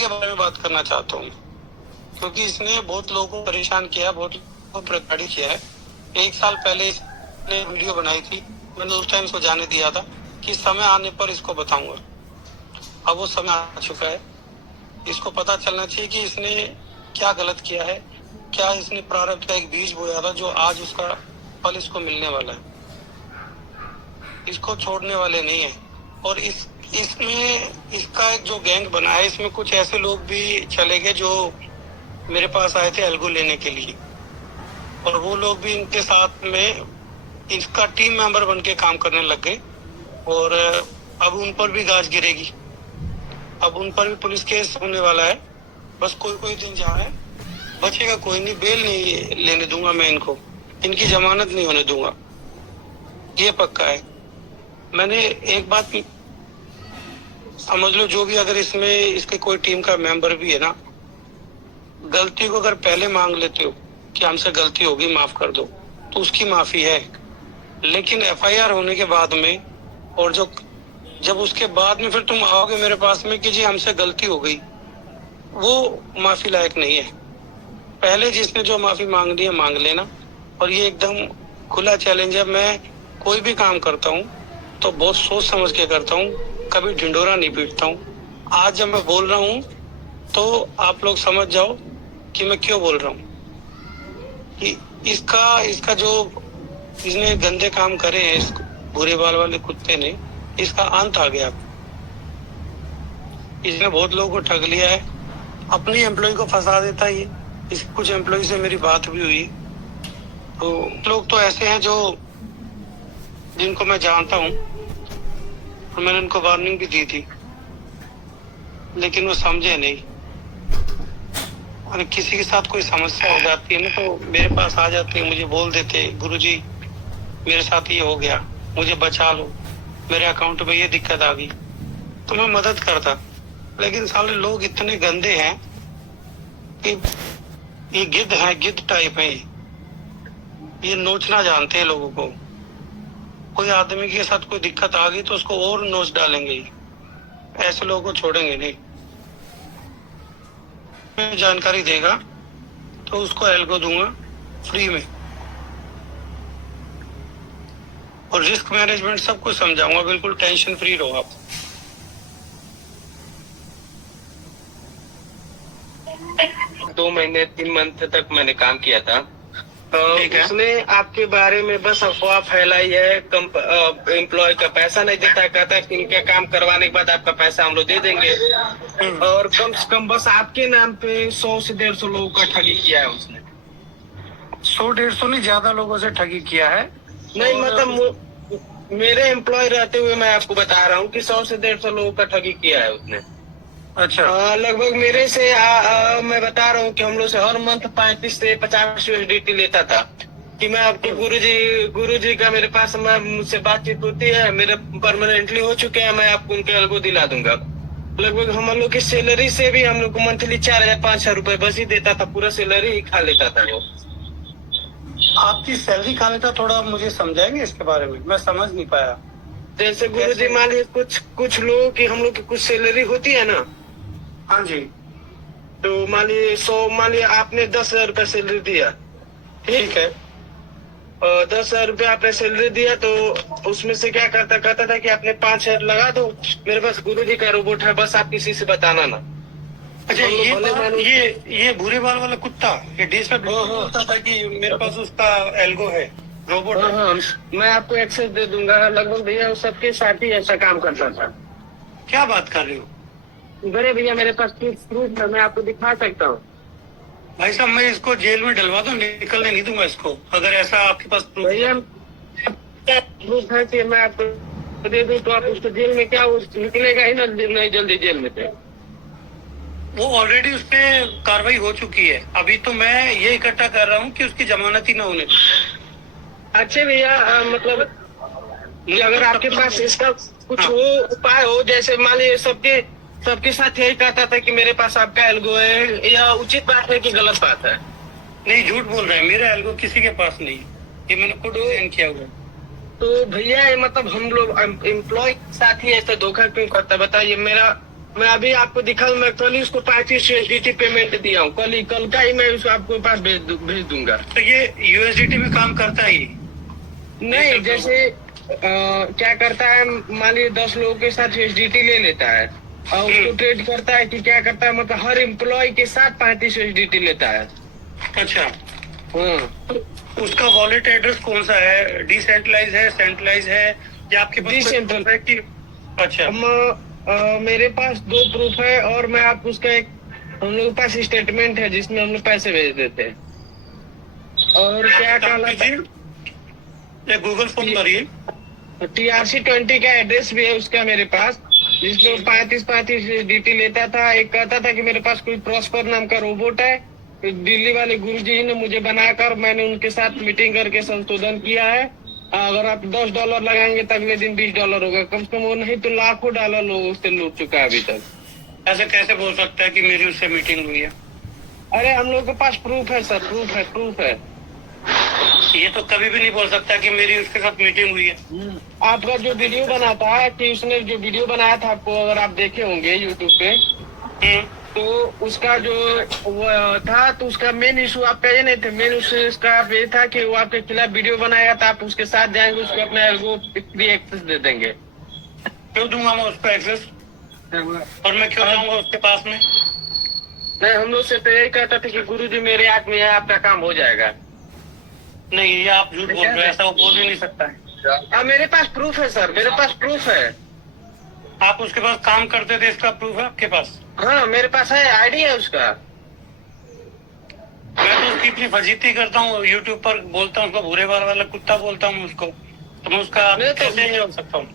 के बारे में बात करना चाहता हूँ, क्योंकि इसने बहुत लोगों को परेशान किया, बहुत लोगों को प्रताड़ित किया है। 1 साल पहले इसने वीडियो बनाई थी, मैंने उस टाइम इसको जाने दिया था कि समय आने पर इसको बताऊंगा। अब वो समय आ चुका है, इसको पता चलना चाहिए कि इसने क्या गलत किया है, क्या इसने प्रारब्ध का एक बीज बोया था जो आज उसका फल इसको मिलने वाला है। इसको छोड़ने वाले नहीं है। और इसमें इसका एक जो गैंग बना है, इसमें कुछ ऐसे लोग भी चले गए जो मेरे पास आए थे एल्गो लेने के लिए, और वो लोग भी इनके साथ में इसका टीम मेंबर बन के काम करने लग गए। और अब उन पर भी गाज गिरेगी, अब उन पर भी पुलिस केस होने वाला है। बस कोई दिन जा रहा है, बचेगा कोई नहीं। बेल नहीं लेने दूंगा मैं इनको, इनकी जमानत नहीं होने दूंगा, ये पक्का है। मैंने एक बात समझ लो, जो भी अगर इसमें इसके कोई टीम का मेंबर भी है ना, गलती को अगर पहले मांग लेते हो कि हमसे गलती होगी माफ कर दो, तो उसकी माफी है। लेकिन एफआईआर होने के बाद में, और जब उसके बाद में फिर तुम आओगे मेरे पास में कि जी हमसे गलती हो गई, वो माफी लायक नहीं है। पहले जिसने जो माफी मांगनी है मांग लेना। और ये एकदम खुला चैलेंज है। मैं कोई भी काम करता हूँ तो बहुत सोच समझ के करता हूँ, कभी ढिंडोरा नहीं पीटता हूँ। आज जब मैं बोल रहा हूँ तो आप लोग समझ जाओ कि मैं क्यों बोल रहा हूँ। कि इसका जो इसने गंदे काम करे हैं, इस बुरे बाल वाले कुत्ते ने, इसका अंत आ गया। इसने बहुत लोगों को ठग लिया है, अपनी एम्प्लॉय को फंसा देता है। इस कुछ एम्प्लॉय से मेरी बात भी हुई, तो लोग तो ऐसे हैं जो जिनको मैं जानता हूँ, और मैंने उनको वार्निंग भी दी थी, लेकिन वो समझे नहीं। और किसी के साथ कोई समस्या हो जाती है ना, तो मेरे पास आ जाते हैं, मुझे बोल देते, गुरुजी मेरे साथ ये हो गया, मुझे बचा लो, मेरे अकाउंट में ये दिक्कत आ गई, तो मैं मदद करता। लेकिन साले लोग इतने गंदे हैं कि ये गिद्ध है, गिद्ध टाइप है। ये नोचना जानते हैं लोगों को। कोई आदमी के साथ कोई दिक्कत आ गई तो उसको और नोच डालेंगे। ऐसे लोगों को छोड़ेंगे नहीं। जानकारी देगा तो उसको एल्गो दूंगा फ्री में, और रिस्क मैनेजमेंट सब कुछ समझाऊंगा। बिल्कुल टेंशन फ्री रहो आप। दो महीने 3 मंथ तक मैंने काम किया था। उसने आपके बारे में बस अफवाह फैलाई है। एम्प्लॉय का पैसा नहीं देता, कहता है कि इनका काम करवाने के बाद आपका पैसा हम लोग दे देंगे। और कम से कम बस आपके नाम पे 100 से 150 लोगों का ठगी किया है उसने। 100-150 नहीं, ज्यादा लोगों से ठगी किया है। नहीं मतलब मेरे एम्प्लॉय रहते हुए मैं आपको बता रहा हूँ कि 100 से 150 लोगों का ठगी किया है उसने। अच्छा। लगभग मेरे से मैं बता रहा हूँ कि हम लोग से हर मंथ 35 से 50 USDT लेता था। कि मैं आपके गुरुजी का मेरे पास मुझसे बातचीत होती है, मेरे परमानेंटली हो चुके हैं, मैं आपको उनके एल्गो दिला दूंगा। लगभग हम लोग की सैलरी से भी हम लोग को मंथली 4,000-5,000 रुपए बस ही देता था, पूरा सैलरी ही खा लेता था वो। आपकी सैलरी खाने का थोड़ा मुझे समझाएंगे इसके बारे में, मैं समझ नहीं पाया। जैसे गुरुजी मान लीजिए कुछ लोगों की हम लोग की कुछ सैलरी होती है ना। हाँ जी। तो मान लीजिए आपने 10,000 रुपये सैलरी दिया, ठीक है। 10,000 रुपये आपने सैलरी दिया, तो उसमें से क्या कहता था कि आपने 5,000 लगा दो, मेरे पास गुरुजी का रोबोट है, बस आप किसी से बताना ना। अच्छा, ये भूरे बाल वाला कुत्ता ये डीस पे बोलता था कि मेरे पास उसका एल्गो है, रोबोट है। हाँ, मैं आपको एक्सेस दे दूंगा। लगभग भैया सबके साथ ही ऐसा काम करता था। क्या बात कर रहे हो? बड़े भैया मेरे पास प्रूफ है, मैं आपको दिखा सकता हूँ। भाई साहब, मैं इसको जेल में डलवा दूं, निकलने नहीं दूंगा इसको, अगर ऐसा आपके पास प्रूफ भैया प्रूफ है कि मैं आपको दे दूं तो आप उसको जेल में क्या निकलेगा ही ना, नहीं जल्दी जेल में से। वो ऑलरेडी उस पे कार्रवाई हो चुकी है। अभी तो मैं ये इकट्ठा कर रहा हूँ कि उसकी जमानत ही ना होने। अच्छे भैया मतलब अगर आपके पास इसका कुछ हो उपाय हो, जैसे मान लीजिए सबके साथ यही कहता था कि मेरे पास आपका एल्गो है, या उचित बात है कि गलत बात है? नहीं, झूठ बोल रहे हैं, मेरा एल्गो किसी के पास नहीं, ये मैंने खुद डिजाइन किया हुआ। तो भैया ये मतलब हम लोग एम्प्लॉय साथ ही ऐसा धोखा क्यों करता है बताइए। मैं अभी आपको दिखाऊं, मैं कल ही उसको 35 USDT पेमेंट दिया हूँ, कल का ही मैं उसको आपको पास भेज दूंगा। तो ये यूएसडीटी में काम करता है ये? नहीं, जैसे क्या करता है, मान लीजिए 10 लोगों के साथ USDT ले लेता है और उसको ट्रेड करता है कि क्या करता है, मतलब हर एम्प्लॉय के साथ 35 USDT लेता है। अच्छा, हाँ, उसका वॉलेट एड्रेस कौन सा है? डिसेंट्रलाइज है, सेंट्रलाइज है, या आपके पास कोई डिसेंट्रल proof है कि? अच्छा, मेरे पास 2 प्रूफ है और मैं आपको उसका एक, हम लोग के पास स्टेटमेंट है जिसमें हम लोग पैसे भेज देते हैं। और क्या कहलाता है, ये गूगल फॉर्म भरिए। TRC-20 का एड्रेस भी है उसका मेरे पास, जिसमें 35 DT लेता था। एक कहता था कि मेरे पास कोई प्रॉस्पर नाम का रोबोट है, तो दिल्ली वाले गुरुजी ने मुझे बनाकर, मैंने उनके साथ मीटिंग करके संशोधन किया है। अगर आप $10 लगाएंगे तो अगले दिन $20 होगा, कम से कम वो नहीं तो लाखों डॉलर लोगों से लूट चुका है अभी तक। ऐसे कैसे बोल सकता है कि मेरी उससे मीटिंग हुई है? अरे हम लोग के पास प्रूफ है सर, प्रूफ है। ये तो कभी भी नहीं बोल सकता कि मेरी उसके साथ मीटिंग हुई है। आपका जो वीडियो बना था, कि उसने जो वीडियो बनाया था आपको, अगर आप देखे होंगे यूट्यूब पे, तो उसका जो वो था, तो उसका मेन इशू आपका ये नहीं था। मेन इशू इसका ये था कि वो आपके खिलाफ वीडियो बनाएगा, तो आप उसके साथ जाएंगे, उसको अपना एल्गो फ्री एक्सेस दे देंगे। क्यों दूंगा मैं उसको एक्सेस? और मैं क्यों जाऊंगा उसके पास में? नहीं, हम लोग से तो यही कहता था कि गुरुजी मेरे हाथ में है, आपका काम हो जाएगा। नहीं, ये आप झूठ बोल रहे हो, ऐसा वो बोल ही नहीं सकता है। मेरे पास प्रूफ है सर, मेरे पास प्रूफ है। आप उसके पास काम करते थे, इसका प्रूफ है आपके पास? हाँ, मेरे पास है, आईडी है उसका। मैं तो उसकी इतनी फजीती करता हूँ, यूट्यूब पर बोलता हूँ उसको भूरे बाल वाला कुत्ता बोलता हूँ उसको, तो मैं उसका कैसे नहीं हो सकता हूँ?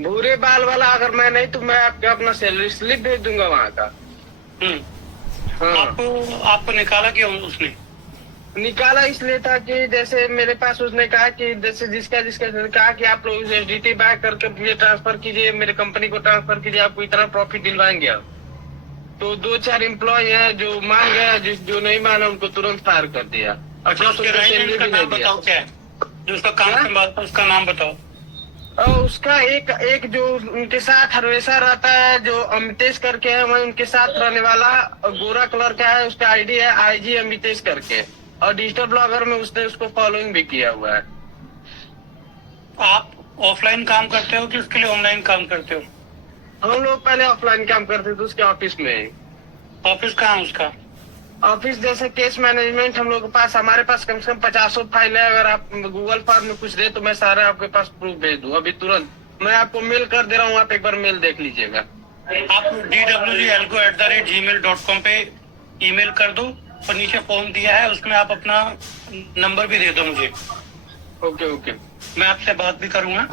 भूरे बाल वाला अगर मैं नहीं, तो मैं आपको अपना सैलरी स्लिप भेज दूंगा वहाँ का। हाँ। आपको निकाला क्यों उसने? निकाला इसलिए था कि जैसे मेरे पास उसने कहा कि जैसे जिसका कहा कि आप लोग USDT बाय करके मुझे ट्रांसफर कीजिए, मेरे कंपनी को ट्रांसफर कीजिए, आपको इतना प्रॉफिट दिलवाएंगे आप। तो 2-4 एम्प्लॉय है जो मान गया, जो नहीं माना उनको तुरंत फायर कर दिया। अच्छा, उसके सैलरी का नाम बताओ क्या है जो उसका काम संभालता है, उसका नाम बताओ। और उसका एक जो उनके साथ हमेशा रहता है, जो अमितेश करके है, वही उनके साथ रहने वाला गोरा कलर का है, उसका आईडी है IG अमितेश करके, और डिजिटल ब्लॉगर में उसने उसको फॉलोइंग भी किया हुआ है। आप ऑफलाइन काम करते हो कि उसके लिए ऑनलाइन काम करते हो? हम लोग पहले ऑफलाइन काम करते थे उसके ऑफिस में। ऑफिस कहाँ है उसका? ऑफिस जैसे केस मैनेजमेंट, हम लोग के पास, हमारे पास कम से कम 50 फाइल है। अगर आप गूगल फॉर्म में कुछ दे तो मैं सारा आपके पास प्रूफ भेज दूं अभी तुरंत। मैं आपको मेल कर दे रहा हूँ, आप एक बार मेल देख लीजिएगा। आप dwgalgo@gmail.com पे ईमेल कर दो, और नीचे फॉर्म दिया है उसमें आप अपना नंबर भी दे दो मुझे। ओके, मैं आपसे बात भी करूंगा।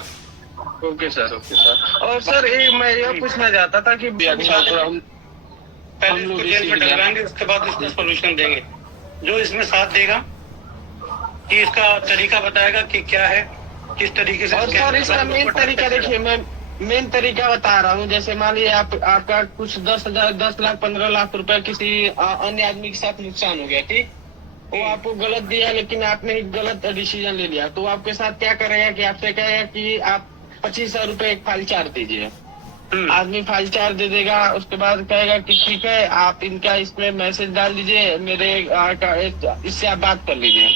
Okay sir. और सर मैं यह पूछना चाहता था कि पहले इसको जेल में डलवाएंगे, उसके बाद इसका सोल्यूशन देंगे। जो इसमें साथ देगा, कि इसका तरीका बताएगा कि क्या है, किस तरीके से। और सर इसका मेन तरीका देखिए, मैं मेन तरीका बता रहा हूँ। जैसे मान लीजिए आपका कुछ 10,000, 10 लाख, 15 लाख रुपए किसी अन्य आदमी के साथ नुकसान हो गया, ठीक। वो आपको गलत दिया, लेकिन आपने एक गलत डिसीजन ले लिया, तो आपके साथ क्या करेगा कि आपसे कहेगा कि आप 25,000 रुपए एक फाइल चार्ज दीजिए। आदमी फाइल चार्ज दे देगा, उसके बाद कहेगा कि ठीक है, आप इनका इसमें मैसेज डाल दीजिए, मेरे इससे आप बात कर लीजिए।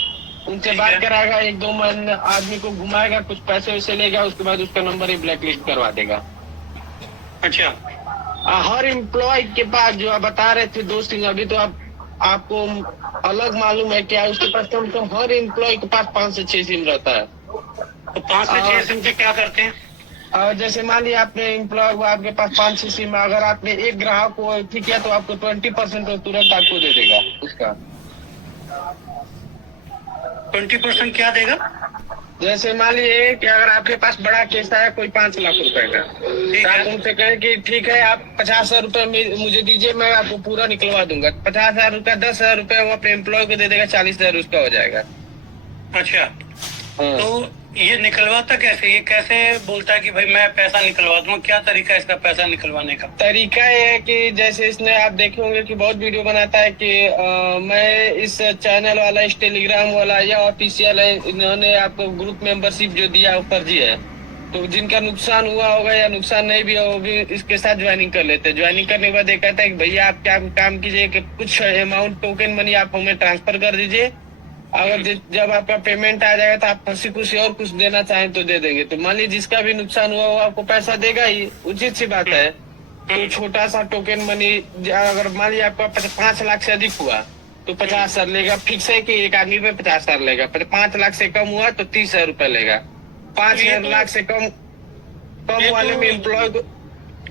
उनसे बात कराएगा, 1-2 महीने आदमी को घुमाएगा, कुछ पैसे वैसे लेगा, उसके बाद उसका नंबर ही ब्लैकलिस्ट करवा देगा। अच्छा, हर एम्प्लॉय के पास, जो आप बता रहे थे 2 सिम, अभी तो आपको अलग मालूम है क्या, उसके पास कम से कम हर एम्प्लॉय के पास 5 से 6 सिम रहता है। तो 5 से 6 सिम से क्या करते हैं? जैसे मान लिया आपने एम्प्लॉय हुआ, आपके पास 5 सिम, अगर आपने एक ग्राहक को ठीक किया तो आपको 20% तुरंत आपको दे देगा उसका। 20% क्या देगा? जैसे मान लीजिए कि अगर आपके पास बड़ा केस आया कोई 5 लाख रुपए का, तो आप उनसे कहें कि ठीक है, आप 50,000 रुपए मुझे दीजिए, मैं आपको पूरा निकलवा दूंगा। 50,000 रुपया, 10,000 रुपया वो अपने एम्प्लॉय को दे देगा, 40,000 उसका हो जाएगा। अच्छा, तो ये निकलवाता कैसे? ये कैसे बोलता है कि भाई मैं पैसा निकलवा दूंगा? क्या तरीका है इसका पैसा निकलवाने का? तरीका ये है कि जैसे इसने, आप देखे होंगे कि बहुत वीडियो बनाता है कि मैं इस चैनल वाला, इस टेलीग्राम वाला या ऑफिशियल है, इन्होंने आपको ग्रुप मेंबरशिप जो दिया वो फर्जी है, तो जिनका नुकसान हुआ होगा या नुकसान नहीं भी हुआ वो भी इसके साथ ज्वाइनिंग कर लेते हैं। ज्वाइनिंग करने के बाद ये कहता है कि भैया आप क्या काम कीजिए कि कुछ अमाउंट टोकन मनी आप हमें ट्रांसफर कर दीजिए, अगर जब आपका पेमेंट आ जाएगा तो आप हंसी खुशी और कुछ देना चाहें तो दे देंगे। तो मान लीजिए जिसका भी नुकसान हुआ वो आपको पैसा देगा ही, उचित सी बात है। तो छोटा सा टोकन मनी अगर मान लीजिए आपका 5 लाख से अधिक हुआ तो 50,000 लेगा। फिक्स है कि एक आदमी पे 50,000 लेगा। 5 लाख से कम हुआ तो 30,000 रुपए लेगा। 5 लाख से कम वाले में एम्प्लॉय को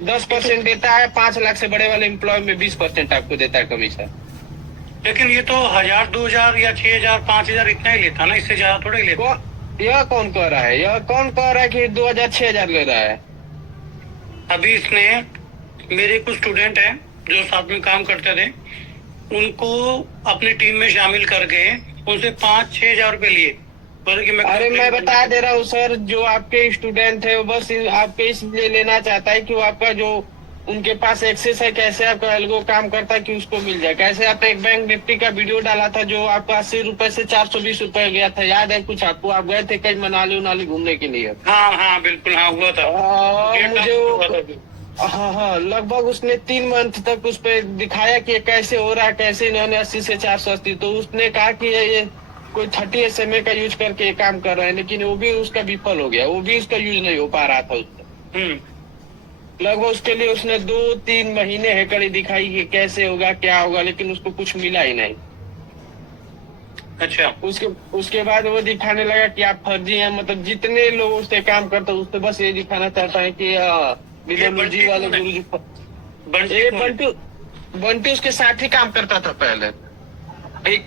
10% देता है, 5 लाख से बड़े वाले एम्प्लॉय में 20% आपको देता है कमीशन। लेकिन ये तो 1,000, 2,000 या 6,000, 5,000 इतना ही लेता ना, इससे ज्यादा थोड़ा ही लेता। यह कौन कह रहा है? यह कौन कह रहा है कि 2,000 6,000 ले रहा है? अभी इसने, मेरे कुछ स्टूडेंट हैं जो साथ में काम करते थे, उनको अपनी टीम में शामिल करके उनसे 5-6 हजार रुपए लिए। बोले कि अरे मैं बता दे रहा हूँ सर, जो आपके स्टूडेंट है वो बस आपके इसलिए लेना चाहता है कि वो आपका जो उनके पास एक्सेस है, कैसे आपका एल्गो काम करता है कि उसको मिल जाए। कैसे आपने एक बैंक निफ्टी का वीडियो डाला था जो आपका 80 रुपए से 420 रुपए गया था, याद है कुछ आपको? आप गए थे कहीं मनाली उनाली घूमने के लिए? हाँ बिल्कुल, हाँ हुआ था। मुझे हाँ लगभग उसने 3 मंथ तक उस पर दिखाया कि ये कैसे हो रहा है, कैसे इन्होंने 80 से 480। तो उसने कहा कि ये कोई 30 SMA का यूज करके काम कर रहे हैं, लेकिन वो भी उसका विफल हो गया। वो भी उसका यूज नहीं हो पा रहा था उससे। लगभग उसके लिए उसने 2-3 महीने हेकड़ी दिखाई कि कैसे होगा क्या होगा, लेकिन उसको कुछ मिला ही नहीं। अच्छा, उसके बाद वो दिखाने लगा कि आप फर्जी हैं। मतलब जितने लोग उससे काम करते हैं उससे बस ये दिखाना चाहता है कि जी वाले गुरु जी। बंटी उसके साथ ही काम करता था पहले। एक